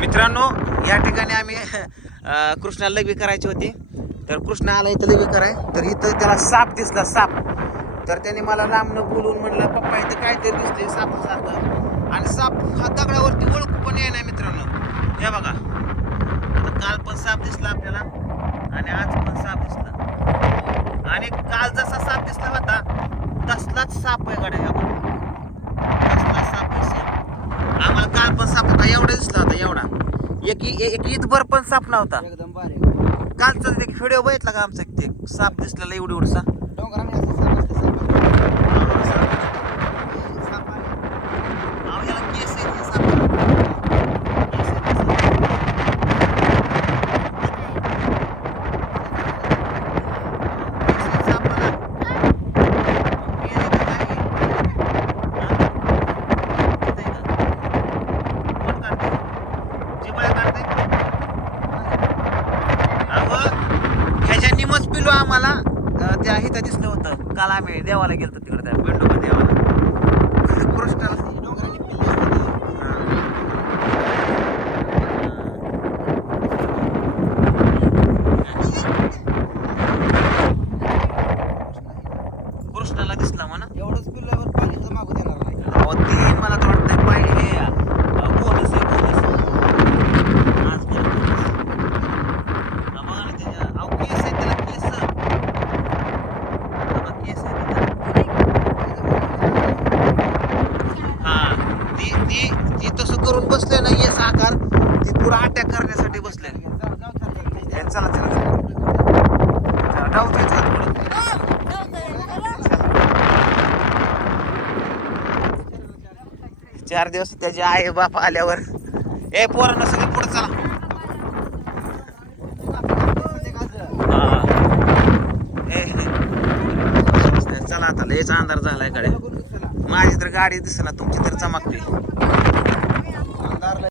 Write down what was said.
मित्रांनो या ठिकाणी आम्ही कृष्णाला लघवी करायची होती. तर कृष्णा आला इथं लघवी कराय. तर इथं त्याला साप दिसला साप. तर त्याने मला लांबणं बोलून म्हणलं पप्पा इथं काहीतरी दिसते सापासारखं आणि साप हा दगडावरती ओळखू पण येणार मित्रांनो. हे बघा. आता काल पण साप दिसला आपल्याला. आणि आज पण साप दिसला आणि काल जसा साप दिसला होता तसलाच साप आहे गाड्या तसलाच साप आहे same. आम्हाला काल पण साप होता एवढा दिसला होता एवढा एक एक ईदभर पण साप नव्हता. एकदम बारीक कालचा व्हिडिओ बघितला का आमचा ते? साप दिसलेला एवढी एवढसा डोंगराने पिलो आम्हाला त्या इथं दिसलं होतं. काल आम्ही देवाला गेलतो तिकडे त्या बेंडोबा देवाला. कृष्णाला. कृष्णाला दिसला म्हणा. एवढंच पिल्ल्यावर पाणी तर मागू देणार नाही अहो ते मला तर वाटतंय पाहिजे हे अं, बोनस आहे बोनस आज बरं बोनस हा, बघा ना त्याच्या अहो केस आहे त्याला केस बघा, केस आहे त्याला. हा ती ती ती तसं करून बसले ना येस आकार ती पुढे अटॅक करण्यासाठी बसले. चला चला डावतोय. चार दिवस त्याचे आई बाप आल्यावर ए पोरांना सगळे पुढे चला हा. चला आता लयच अंधार झालायकडे माझी तर गाडी दिसना तुमची तर चमकली mandarle.